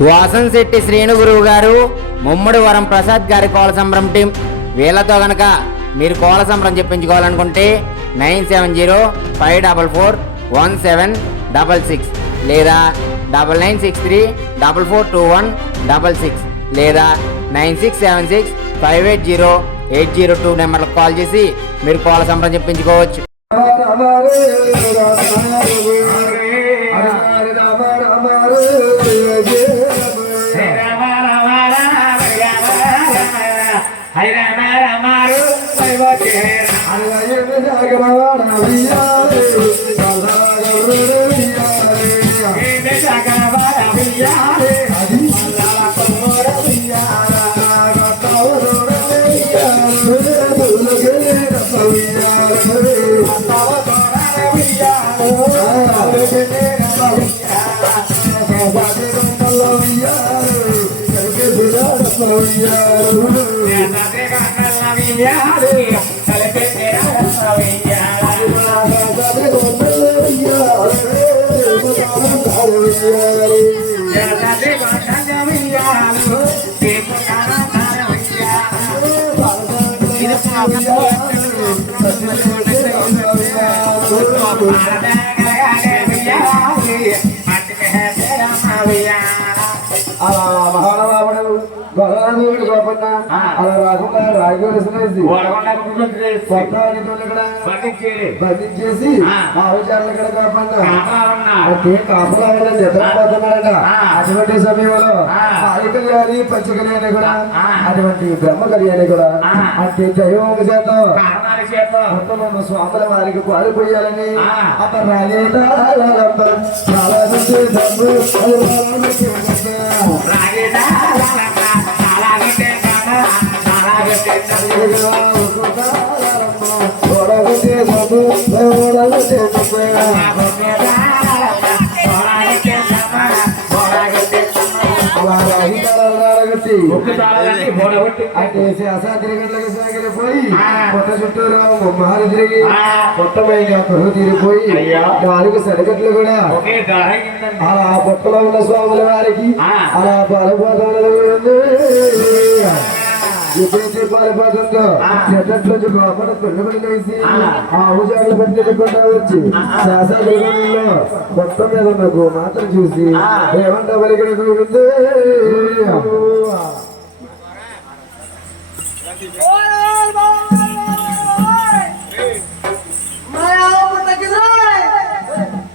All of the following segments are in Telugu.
వాసన్ శెట్టి శ్రీను గురువు గారు, ముమ్మడి వరం ప్రసాద్ గారి కోల సంబరం టీం వీళ్ళతో గనక మీరు కోల సంబరం చెప్పించుకోవాలనుకుంటే 9705441766 లేదా 9963442166 లేదా 9676580802 నెంబర్లకు కాల్ చేసి మీరు కోల సంబరం చెప్పించుకోవచ్చు. మహానుభావుడు భగవానుడు గోపన్న అలా రాకుండా రాజగోరేసి బంధించేసి ఆవిచారణ ఇక్కడ గోపన్న కాపుల నిద్రపోతున్నాడట. అటువంటి సమయంలో ఆలికల్యాని పంచకల్యాని కూడా అటువంటి బ్రహ్మ కళ్యాణి కూడా అంటే దైవం చేత మొత్తం స్వాముల వారికి పాల్పోయాలని అప్పుడు పోయి కొత్త చుట్టూరు మహాలు తిరిగి కొత్తమైన కరువు తీరిపోయి 4 సరిగట్లు కూడా అలా కొత్తలో ఉన్న స్వాముల వారికి అలా పాలపోతాడు. ఎప్పుడైతే పాలపోతుందో చెట్ల గోపడ పెళ్ళబడి వేసి ఆవుజాడలు పట్టించకుండా వచ్చి శాసనంలో మొత్తం మీద ఉన్న గోమాతను చూసి ఏమంటా పలికిన ఉంది.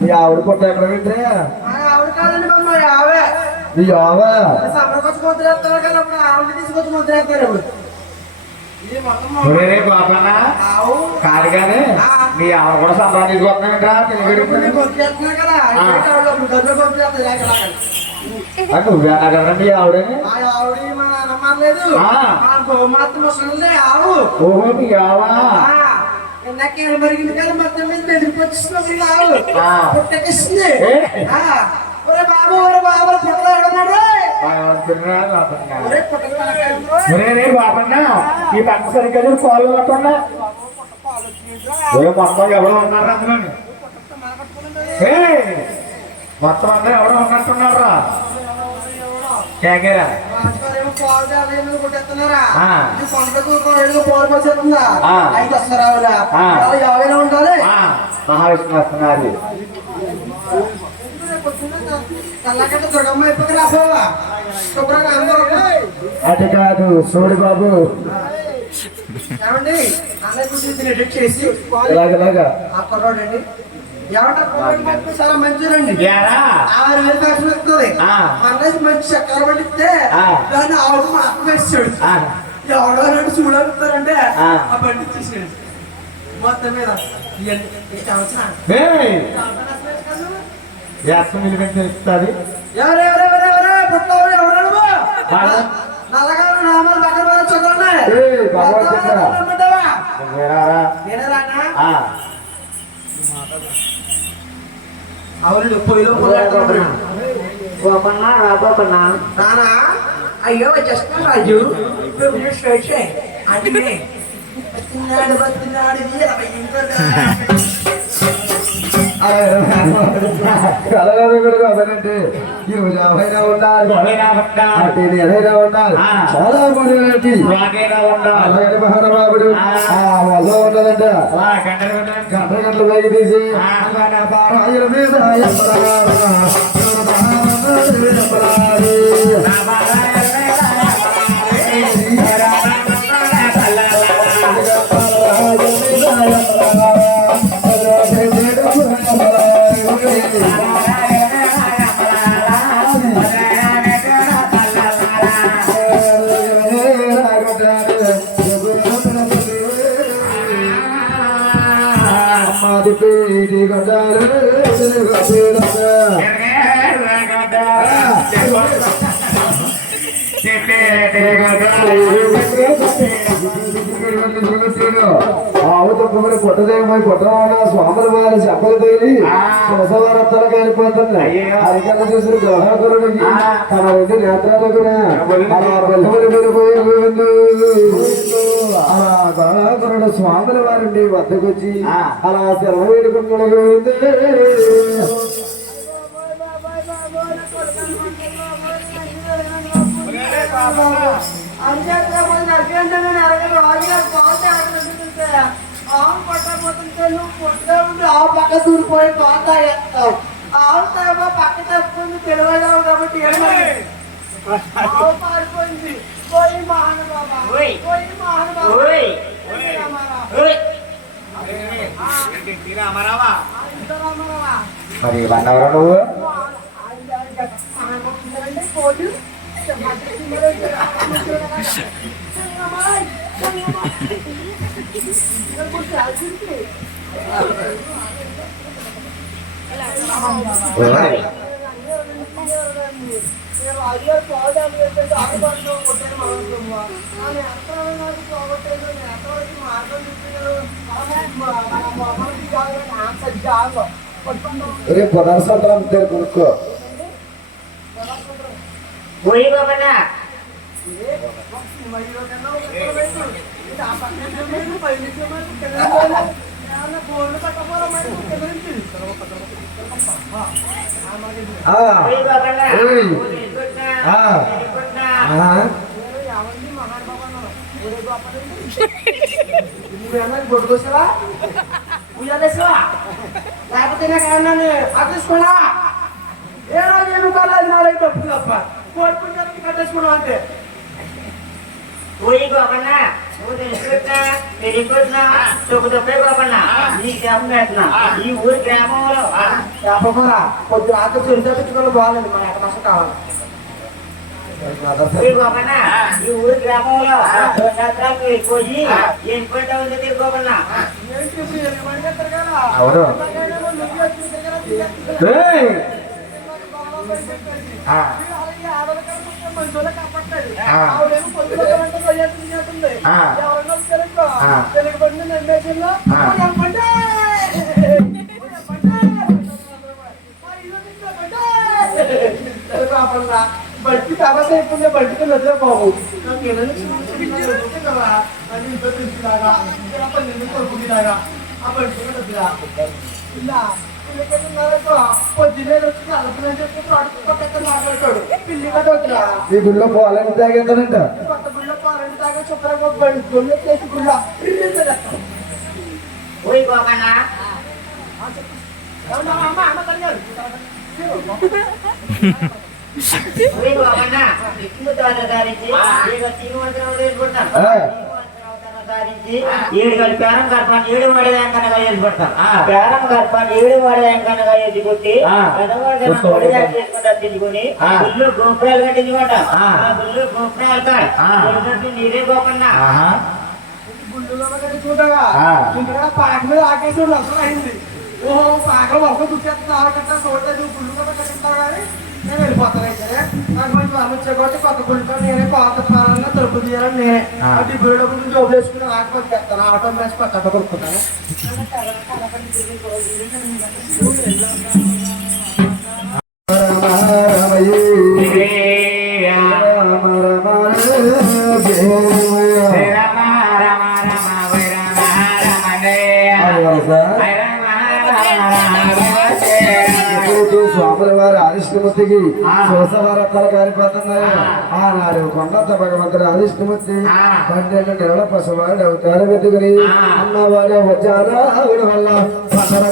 మీ ఆవిడ పుట్ట ఎక్కడ వింటే మీ ఆవ కాదు కానీ మీ ఆవిడ కూడా సంబరం తీసుకొస్తున్నాయంటా నువ్వేనా కదా మీ ఆవిడని ఓహో మీ ఆవా మరిగింది కదా మొత్తం మీద ఎదిరిపోతుంది బాబన్న ఈ పక్క సరిగ్గా కాళ్ళు పట్టండి మొత్తం ఎవరో ఉన్నారు అందులో మొత్తం అందరూ ఎవరో ఉన్నట్టున్నారా మహావిష్ణు వస్తున్నారు. అది కాదు సోడి బాబు ఇలాగలాగా చాలా మంచిదండి. 6,000 ఖర్చు వస్తుంది. మంచి చక్కెర పడితే దాన్ని ఆవిడ మాత్రం వేసాడు. ఎవడో రెండు చూడాలంటారంటే ఆ బండి ఇచ్చేసాడు మొత్తం మీద. నల్లగా నామాలు పక్కన చదువున్నాయి. అవును పొయ్యిలో నానా అయ్యో వచ్చేస్తున్నా రాజు అంటే బతినాడు కలగలుగుడు అదనంటే ఈ రోజు 50 ఉండాలి, అటు ఏదైనా ఉండాలి, చాలా మంది అలాగే మహానుభావుడు వల్ల ఉన్నదంట. గంటలు పైకి తీసి పారాయణ మీద మాది పేడి గడ్డాలు ఆవుతొక్కుమని కొట్టదేమో కొట్టడం స్వాముల వారి చెప్పలు తేలి శివసవారత్తలు కాలిపోతుంది. అరికన్న చూసిన గ్రహకురుడికి తన 2 నేత్రాలు కూడా అలా బల్లములు వెళ్ళిపోయి అలా గ్రహకురుడు స్వాముల వారిని వద్దకొచ్చి అలా సెలవు వేడుకున్నాడు. ఆవు పక్క దూరిపోయి పాత వేస్తావు. ఆవుతావో పక్క తప్పుకుంది తెలివైనావు కాబట్టి ఆవు పారిపోయింది. పోయి మహానుభావా, పోయి మహానుభావా. మరి వన్నవరా నువ్వు పోయి రేపు పదార్థం కొనుక్కో. పోయి బాబన్నా కొట్టుకొస్తావా ఉయ్యాలేసావా లేకపోతే నాకు ఆకర్షుకున్నా ఏ రోజు ఏమి కాలేదు నాడైతే తప్పు తప్ప కోరుకుంటే కట్టేసుకున్నావు అంతే. పోయి బాబన్నా నువ్వు తెలుసుకుంటున్నా తెలియకుంటున్నా తొక్కు బాబన్నా ఈ గ్రామం ఈ ఊరి గ్రామంలో చెప్పకుండా కొద్దిగా ఆకలి చెరుచుకోవాలి బాగాలేదు మన ఎక్కడ మసం కావాలి. పోయి బాబన్నా ఈ ఊరి గ్రామంలో పోయి ఏం పంట ఉందో తిరుగుకోబన్నా అవును బట్టి కాబట్టి ఇప్పుడు బట్టికి వదిలే బాబు ఆ బట్టి ఇలా పొద్దున్నే వచ్చి కలపని చెప్పి మాట్లాడతాడు. పిల్లి కదా వచ్చినా ఈ గుళ్ళో పోవాలని తాగేస్తానంట. కొత్త గుళ్ళో పాలని తాగే శుభ్రంగా గుళ్ళు చేసి గుళ్ళ పోయి బాబన్నా అమ్మ అమ్మ కలిగారు పోయి బాబన్నా ఎక్కువ దారించి సాధించి 7 పేరం గర్భాన్ని 7 వాడేదానికనగా వేసుకుంటాం. పేరం గర్భాన్ని 7 వాడేదానికనగా వేసుకుంటే తీసుకుని గుళ్ళు గోపురాలు కట్టించుకుంటాం. గుళ్ళు గోపురాలు కాదు నీరే గోపన్నా గుళ్ళులో చూడగా ఇంకా పాక మీద ఆకేసి అసలు అయింది. ఓహో పాకలు ఒక్క దుచ్చేస్తుంది ఆకట్ట చూడలేదు గుళ్ళు కూడా కట్టిస్తావు కానీ నేను వెళ్ళిపోతాను. అయితే నాకు మంచి వాళ్ళు వచ్చే కాబట్టి కొత్త గుళ్ళతో నేనే పాత పాలన తలుపు తీయాలని నేనే అది గుళ్ళ గురించి జోబులు వేసుకుని ఆకుపడి తెస్తాను. ఆటో వేసి పచ్చట కొడుకుంటాను. సార్ స్వాముల వారి ఆదిష్టమూర్తికి శోసవారత్నాలు కారిపోతున్నాయి. ఆనాడు కొండంత భగవంతుడు ఆదిష్టమూర్తి 12 నెలల పశువాడు అవతారం ఎత్తుకుని అన్నవాడు వచ్చారావుడి వల్ల మాటర